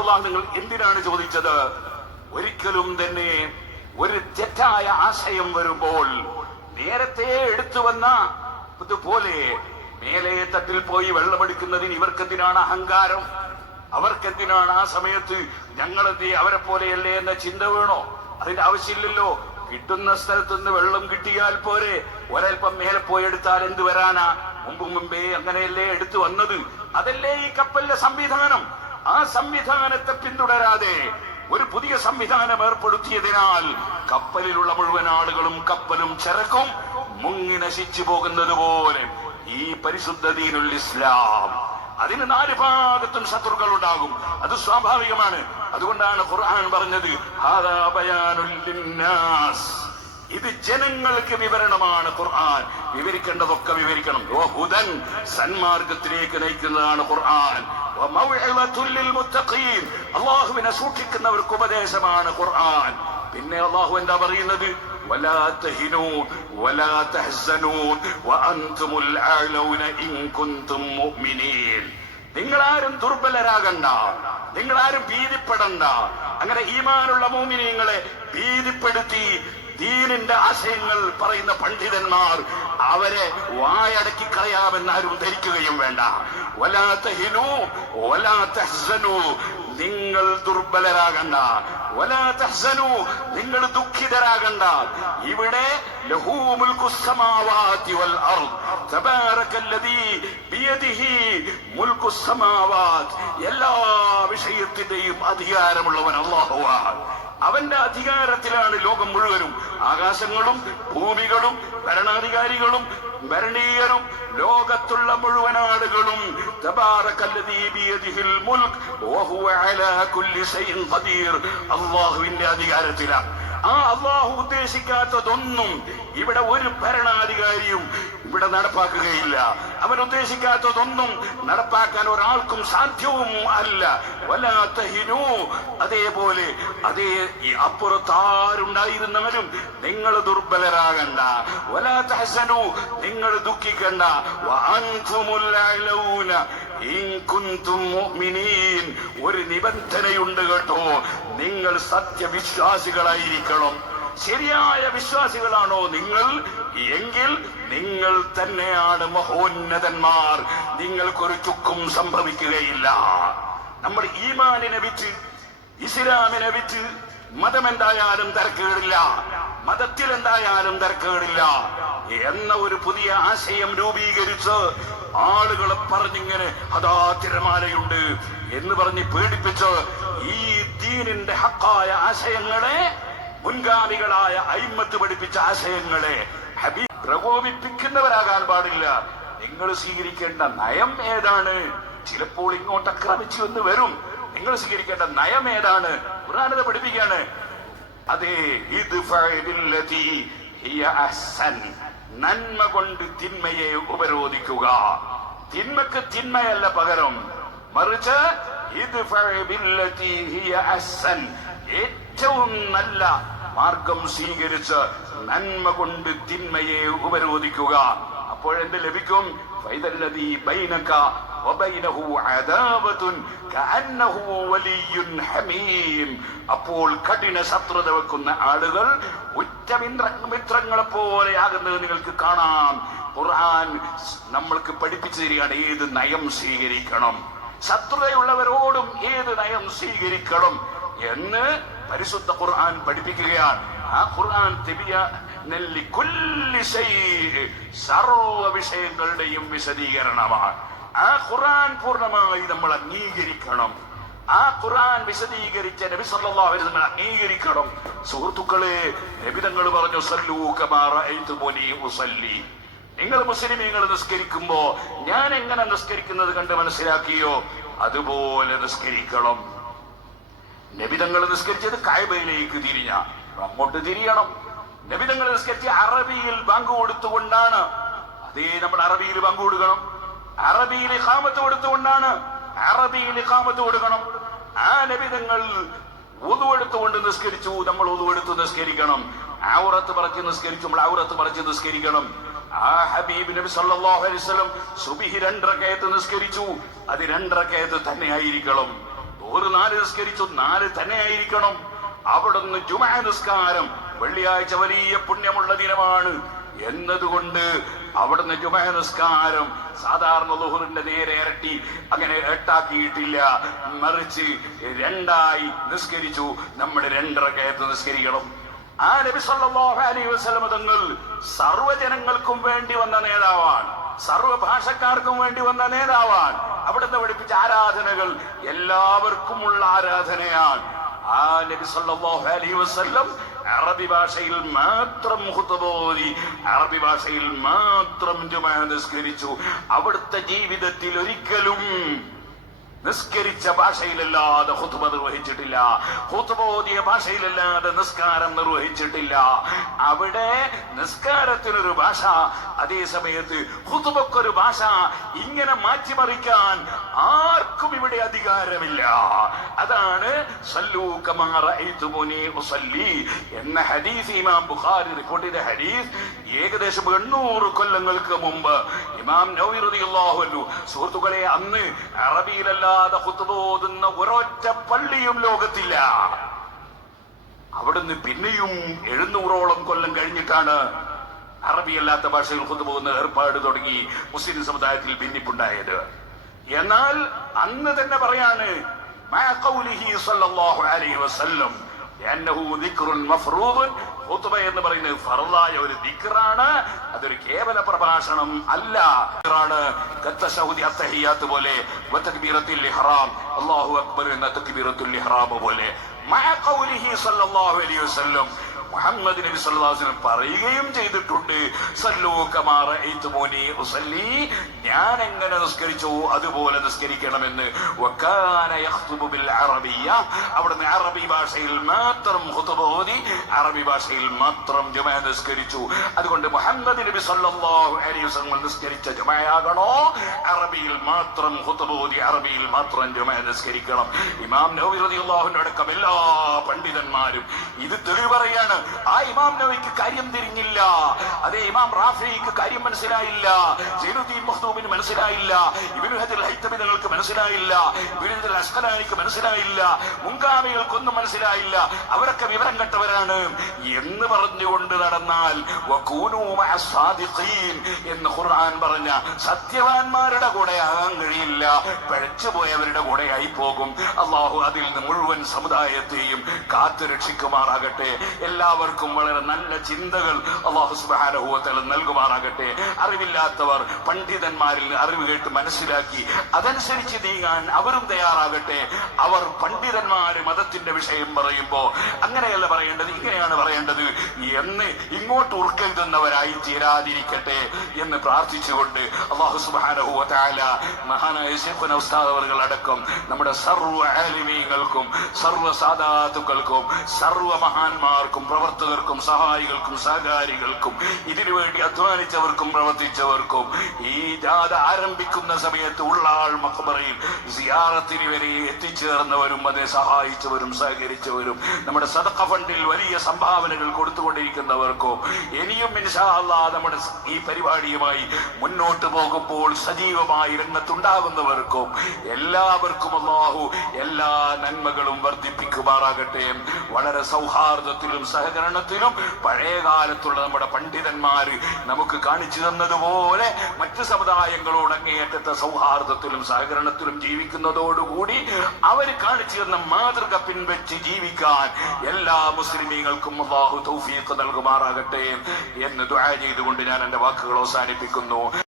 നിങ്ങൾ എന്തിനാണ് ചോദിച്ചത്? ഒരിക്കലും തന്നെ ഒരു തെറ്റായ ആശയം വരുമ്പോൾ നേരത്തെ എടുത്തു വന്ന ഇതുപോലെ മേലെ തട്ടിൽ പോയി വെള്ളമെടുക്കുന്നതിന് ഇവർക്കെന്തിനാണ് അഹങ്കാരം? അവർക്കെന്തിനാണ് ആ സമയത്ത് ഞങ്ങളെന്തി അവരെ പോലെയല്ലേ എന്ന ചിന്ത വേണോ? അതിന്റെ ആവശ്യമില്ലല്ലോ. കിട്ടുന്ന സ്ഥലത്ത് നിന്ന് വെള്ളം കിട്ടിയാൽ പോരെ. ഒരൽപ്പം മേലെ പോയി എടുത്താൽ എന്ത് വരാനാ? മുമ്പ് മുമ്പേ അങ്ങനെയല്ലേ എടുത്തു വന്നത്? അതല്ലേ ഈ കപ്പലിന്റെ സംവിധാനം? ആ സംവിധാനത്തെ പിന്തുടരാതെ ഒരു പുതിയ സംവിധാനം ഏർപ്പെടുത്തിയതിനാൽ കപ്പലിലുള്ള മുഴുവൻ ആളുകളും കപ്പലും ചരക്കും മുങ്ങി നശിച്ചു പോകുന്നത് പോലെ ഈ പരിശുദ്ധ ദീനുൽ ഇസ്ലാം. അതിന് നാല് ഭാഗത്തും ശത്രുക്കൾ ഉണ്ടാകും. അത് സ്വാഭാവികമാണ്. അതുകൊണ്ടാണ് ഖുർആൻ പറഞ്ഞത് ഇത് ജനങ്ങൾക്ക് വിവരണമാണ് ഖുർആൻ. വിവരിക്കേണ്ടതൊക്കെ വിവരിക്കണം. സന്മാർഗത്തിലേക്ക് നയിക്കുന്നതാണ് ഖുർആൻ. അള്ളാഹുവിനെ സൂക്ഷിക്കുന്നവർക്ക് ഉപദേശമാണ് ഖുർആൻ പിന്നെ അള്ളാഹു എന്താ പറയുന്നത് ولا تهنوا ولا تحزنوا وأنتم الأعلون إن كنتم مؤمنين നിങ്ങൾ ആരും ദുർബലരാകണ്ട നിങ്ങൾ ആരും ഭീതിപ്പെടണ്ട അങ്ങനെ ഈമാനുള്ള മോമിനിയങ്ങളെ ഭീതിപ്പെടുത്തി ദീനിന്റെ ആശയങ്ങൾ പറയുന്ന പണ്ഡിതന്മാർ അവരെ വായടക്കി കളയാമെന്നാരും ധരിക്കുകയും വേണ്ട. വലാത്ത ഹിനു വലാത്ത ഹസനു നിങ്ങൾ ദുർബലരാകണ്ട. വലാതഹ്സനു നിങ്ങൾ ദുഃഖിതരാകണ്ട. ഇവിടെ എല്ലാ വിഷയത്തിന്റെയും അധികാരമുള്ളവൻ അള്ളാഹുവാണ് അവന്റെ അധികാരത്തിലാണ് ലോകം മുഴുവനും. ആകാശങ്ങളും ഭൂമികളും ഭരണാധികാരികളും ഭരണീയരും ലോകത്തുള്ള മുഴുവൻ ആളുകളും. അള്ളാഹുവിന്റെ അധികാരത്തിലാണ്. ആ അള്ളാഹു ഉദ്ദേശിക്കാത്തതൊന്നും ഇവിടെ ഒരു ഭരണാധികാരിയും ഇവിടെ നടപ്പാക്കുകയില്ല. അവൻ ഉദ്ദേശിക്കാത്തതൊന്നും നടപ്പാക്കാൻ ഒരാൾക്കും സാധ്യവും അല്ല. വല്ലാത്ത ഹിനു അതേപോലെ അതേ ഈ അപ്പുറത്താരുണ്ടായിരുന്നാലും നിങ്ങൾ ദുർബലരാകണ്ട. വല്ലാത്ത ഹസനു നിങ്ങൾ ദുഃഖിക്കണ്ട. ഒരു നിബന്ധനയുണ്ട് കേട്ടോ. നിങ്ങൾ സത്യവിശ്വാസികളായിരിക്കണം. ശരിയായ വിശ്വാസികളാണോ നിങ്ങൾ? എങ്കിൽ നിങ്ങൾ തന്നെയാണ് മഹോന്നതന്മാർ. നിങ്ങൾക്കൊരു ചുക്കും സംഭവിക്കുകയില്ല. നമ്മൾ ഈമാനിനെ വിറ്റ് ഇസ്ലാമിനെ വിറ്റ് മതമെന്തായാലും തിരക്കേടില്ല. മതത്തിൽ എന്തായാലും തിരക്കേടില്ല എന്ന ഒരു പുതിയ ആശയം രൂപീകരിച്ച് ആളുകളെ പറഞ്ഞിങ്ങനെ അതാ തിരമാലയുണ്ട് എന്ന് പറഞ്ഞ് പേടിപ്പിച്ച് ഈ ദീനിന്റെ ഹക്കായ ആശയങ്ങളെ മുൻഗാമികളായ അയിമത്ത് പഠിപ്പിച്ച ആശയങ്ങളെ ഹബീബ് പ്രകോപിപ്പിക്കുന്നവരാകാൻ പാടില്ല. നിങ്ങൾ സ്വീകരിക്കേണ്ട നയം ഏതാണ്? ചിലപ്പോൾ ഇങ്ങോട്ട് അക്രമിച്ചു എന്ന് വരും. നിങ്ങൾ സ്വീകരിക്കേണ്ട നയം ഏതാണ്? ഖുർആനത് പഠിപ്പിക്കാണ് അതെ ഇത്. നന്മ കൊണ്ട് തിന്മയെ ഉപരോധിക്കുക തിന്മക്ക് തിന്മയല്ല പകരം മറിച്ച് ഇത്. ഏറ്റവും നല്ല മാർഗം സ്വീകരിച്ച് നന്മ കൊണ്ട് തിന്മയെ ഉപരോധിക്കുക അപ്പോഴെന്ത് ലഭിക്കും ഫൈതല്ലതി ബൈനക വബൈനഹു അദാവതുൻ കഅന്നഹു വലിയ്യുൻ ഹമീം അപ്പോൾ കഠിന ശത്രുത വെക്കുന്ന ആളുകൾ ഉറ്റ പോലെ മിത്രങ്ങളെ പോലെയാകുന്നത് നിങ്ങൾക്ക് കാണാം. ഖുർആൻ നമ്മൾക്ക് പഠിപ്പിച്ചു തരികയാണ് ഏത് നയം സ്വീകരിക്കണം. ശത്രുതയുള്ളവരോടും ഏത് നയം സ്വീകരിക്കണം എന്ന് പരിശുദ്ധ ഖുർആൻ പഠിപ്പിക്കുകയാണ്. ആ ഖുർആൻ തിബിയ നെല്ലി സർവ വിഷയങ്ങളുടെയും വിശദീകരണമാണ്. ആ ഖുർആൻ പൂർണമായി നമ്മൾ അംഗീകരിക്കണം. ആ ഖുർആൻ വിശദീകരിച്ച നബി സല്ലല്ലാഹു അലൈഹി വസല്ലം അംഗീകരിക്കണം. സുഹൃത്തുക്കളെ നബി തങ്ങൾ പറഞ്ഞു സല്ലൂ കമാ റഅയ്തുമുനി ഉസല്ലി. നിങ്ങൾ മുസ്ലിമീങ്ങൾ നിസ്കരിക്കുമ്പോ ഞാൻ എങ്ങനെ നിസ്കരിക്കുന്നത് കണ്ട് മനസ്സിലാക്കിയോ? അതുപോലെ നിസ്കരിക്കണം. നബിതങ്ങൾ നിസ്കരിച്ചത് കായബയിലേക്ക് തിരിഞ്ഞ അങ്ങോട്ട് തിരിയണം. നബിതങ്ങൾ നിസ്കരിച്ച് അറബിയിൽ പങ്കു കൊടുത്തുകൊണ്ടാണ്. അതേ നമ്മൾ അറബിയിൽ പങ്കു കൊടുക്കണം. അറബിയിൽ ഇഖാമത്ത് കൊടുത്തുകൊണ്ടാണ് അറബിയിൽ ഇഖാമത്ത് കൊടുക്കണം. ആ നബിതങ്ങൾ ഉതുവെടുത്തുകൊണ്ട് നിസ്കരിച്ചു. നമ്മൾ ഉതുവെടുത്ത് നിസ്കരിക്കണം. ഔറത്ത് പറച്ച് നിസ്കരിച്ചു. നമ്മൾ ഔറത്ത് പറച്ച് നിസ്കരിക്കണം. ആ ഹബീബ് നബി സല്ലല്ലാഹു അലൈഹി വസല്ലം സുബിഹി രണ്ടരക്കയത്ത് നിസ്കരിച്ചു. അത് രണ്ടരക്കയത്ത് തന്നെ ആയിരിക്കണം. ഒരു നാല് നിസ്കരിച്ചു നാല് തന്നെ ആയിരിക്കണം. അവിടുന്ന് ജുമാ നിസ്കാരം വെള്ളിയാഴ്ച വലിയ പുണ്യമുള്ള ദിനമാണ്. എന്നതുകൊണ്ട് അവിടുന്ന് ജുമാ നിസ്കാരം സാധാരണ ലുഹുറിന്റെ നേരെ ഇരട്ടി അങ്ങനെ എട്ടാക്കിയിട്ടില്ല മറിച്ച് രണ്ടായി നിസ്കരിച്ചു. നമ്മൾ രണ്ടരക്കയത്ത് നിസ്കരിക്കണം. ആ നബി സല്ലല്ലാഹു അലൈഹി വസല്ലം തങ്ങൾ സർവജനങ്ങൾക്കും വേണ്ടി വന്ന നേതാവാണ്. സർവ ഭാഷക്കാർക്കും വേണ്ടി വന്ന നേതാവാണ്. അവിടുന്ന് പഠിപ്പിച്ച ആരാധനകൾ എല്ലാവർക്കുമുള്ള ആരാധനയാണ്. ആ നബി സല്ലല്ലാഹു അലൈഹി വസല്ലം അറബി ഭാഷയിൽ മാത്രം ഖുത്ബ അറബി ഭാഷയിൽ മാത്രം ജുമാ നിസ്കരിച്ചു. അവിടുത്തെ ജീവിതത്തിൽ ഒരിക്കലും നിസ്കരിച്ച ഭാഷയിലല്ലാതെ ഹുത്തുബ നിർവഹിച്ചിട്ടില്ല. ഹുത്തുബ ഓതിയ ഭാഷയിലല്ലാതെ നിസ്കാരം നിർവഹിച്ചിട്ടില്ല. അവിടെ നിസ്കാരത്തിനൊരു ഭാഷ അതേ സമയത്ത് ഹുത്തുബക്കൊരു ഭാഷ ഇങ്ങനെ മാറ്റിമറിക്കാൻ ആർക്കും ഇവിടെ അധികാരമില്ല. അതാണ് എന്ന ഹദീസ് ഇമാം ബുഖാരി റിപ്പോർട്ട് ചെയ്ത ഹദീസ്. ഏകദേശം എണ്ണൂറ് കൊല്ലങ്ങൾക്ക് മുമ്പ് ഇമാം നൗവി റളിയല്ലാഹു സുഹൃത്തുക്കളെ അന്ന് അറബിയിലല്ലാതെ ഖുത്ബ ഓതുന്ന ഒരൊറ്റ പള്ളിയും ലോകത്തില്ല അവിടുന്ന് പിന്നെയും എഴുന്നൂറോളം കൊല്ലം കഴിഞ്ഞിട്ടാണ് അറബിയല്ലാത്ത ഭാഷയിൽ ഖുത്ബ പോകുന്ന ഏർപ്പാട് തുടങ്ങി മുസ്ലിം സമുദായത്തിൽ ഭിന്നിപ്പുണ്ടായത് എന്നാൽ അന്ന് തന്നെ പറയാണ് മാ ഖൗലിഹി സ്വല്ലല്ലാഹു അലൈഹി വസല്ലം لأنه ذكر مفروض ഖുത്ബ എന്ന് പറയുന്നത് ഫറലായ ഒരു ദിക്റാണ്. അതൊരു കേവല പ്രഭാഷണം അല്ല. പോലെ അല്ലാഹു അക്ബർ എന്ന പോലെ. മുഹമ്മദ് നബി വസല്ലം പറയുകയും ചെയ്തിട്ടുണ്ട്. ഉസല്ലി. ഞാൻ എങ്ങനെ നിസ്കരിച്ചു? അതുപോലെ നിസ്കരിക്കണമെന്ന്. അറബിയ അവിടുന്ന് അറബി ഭാഷയിൽ മാത്രം ഓതി അറബി ഭാഷയിൽ മാത്രം ജുമാ നിസ്കരിച്ചു. അതുകൊണ്ട് മുഹമ്മദ് നബി സല്ലല്ലാഹു അലൈഹി വസല്ലം നിസ്കരിച്ച ജുമയാകണോ? അറബിയിൽ മാത്രം ഖുതുബ അറബിയിൽ മാത്രം ജുമാ നിസ്കരിക്കണം. ഇമാം അൻഹു അടക്കം എല്ലാ പണ്ഡിതന്മാരും ഇത് തെളിവ് ആ ഇമാം നബിക്ക് കാര്യം തിരിഞ്ഞില്ല. അതേ ഇമാം റാഫിക്ക് കാര്യം മനസ്സിലായില്ല. ജൈനുദ്ദീൻ മഹ്ദൂബിന് മനസ്സിലായില്ല. ഇബ്നു ഹജർ ഹൈത്തമി നിങ്ങൾക്ക് മനസ്സിലായില്ല. ഇബ്നു ഹജർ മനസ്സിലായില്ല. മുൻഗാമികൾക്കൊന്നും മനസ്സിലായില്ല. അവരൊക്കെ വിവരം കെട്ടവരാണ്. എന്ന് പറഞ്ഞുകൊണ്ട് നടന്നാൽ എന്ന് ഖുർആൻ പറഞ്ഞ സത്യവാന്മാരുടെ കൂടെ ആകാൻ കഴിയില്ല. പഴച്ചുപോയവരുടെ കൂടെ ആയി പോകും. അള്ളാഹു അതിൽ നിന്ന് മുഴുവൻ സമുദായത്തെയും കാത്തു രക്ഷിക്കുമാറാകട്ടെ. എല്ലാവർക്കും വളരെ നല്ല ചിന്തകൾ അള്ളാഹു സുബാനഹുവത്തല നൽകുമാറാകട്ടെ. അറിവില്ലാത്തവർ പണ്ഡിതന്മാരിൽ അറിവ് കേട്ട് മനസ്സിലാക്കി അതനുസരിച്ച് നീങ്ങാൻ അവരും തയ്യാറാകട്ടെ. അവർ പണ്ഡിതന്മാര് മതത്തിന്റെ വിഷയം പറയുമ്പോ അങ്ങനെയല്ല പറയേണ്ടത് ഇങ്ങനെയാണ് പറയേണ്ടത്. എന്ന് ഇങ്ങോട്ട് ഉറക്കരുതുന്നവരായി തീരാതിരിക്കട്ടെ എന്ന് പ്രാർത്ഥിച്ചുകൊണ്ട് അള്ളാഹു സുബാനഹുല മഹാനായ ഉസ്താദവറുകൾ അടക്കം നമ്മുടെ സർവ ആലിമീങ്ങൾക്കും സർവ സാധാതുക്കൾക്കും സർവ മഹാന്മാർക്കും പ്രവർത്തകർക്കും സഹായികൾക്കും സഹകാരികൾക്കും ഇതിനുവേണ്ടി അധ്വാനിച്ചവർക്കും പ്രവർത്തിച്ചവർക്കും ഈ ജാഥ ആരംഭിക്കുന്ന സമയത്ത് ഉള്ളാൾ മക്ബറയിൽ സിയാറത്തിന് വരെ എത്തിച്ചേർന്നവരും അതിനെ സഹായിച്ചവരും സഹകരിച്ചവരും നമ്മുടെ സദക്ക ഫണ്ടിൽ വലിയ സംഭാവനകൾ കൊടുത്തുകൊണ്ടിരിക്കുന്നവർക്കോ ഇനിയും ഇൻഷാ അല്ലാ നമ്മുടെ ഈ പരിപാടിയുമായി മുന്നോട്ട് പോകുമ്പോൾ സജീവമായി രംഗത്തുണ്ടാകുന്നവർക്കും എല്ലാവർക്കും അള്ളാഹു എല്ലാ നന്മകളും വർദ്ധിപ്പിക്കുമാറാകട്ടെ. വളരെ സൗഹാർദ്ദത്തിലും സഹകരണത്തിലും പഴയ കാലത്തുള്ള നമ്മുടെ പണ്ഡിതന്മാർ നമുക്ക് കാണിച്ചു തന്നതുപോലെ മറ്റു സമുദായങ്ങളോട് അങ്ങേയറ്റത്തെ സൗഹാർദ്ദത്തിലും സഹകരണത്തിലും ജീവിക്കുന്നതോടുകൂടി അവർ കാണിച്ചു തന്ന മാതൃക പിൻവെച്ച് ജീവിക്കാൻ എല്ലാ മുസ്ലിമീങ്ങൾക്കും അള്ളാഹു തൗഫീഖ് നൽകുമാറാകട്ടെ എന്ന് ദുആ ചെയ്തുകൊണ്ട് ഞാൻ എന്റെ വാക്കുകൾ അവസാനിപ്പിക്കുന്നു.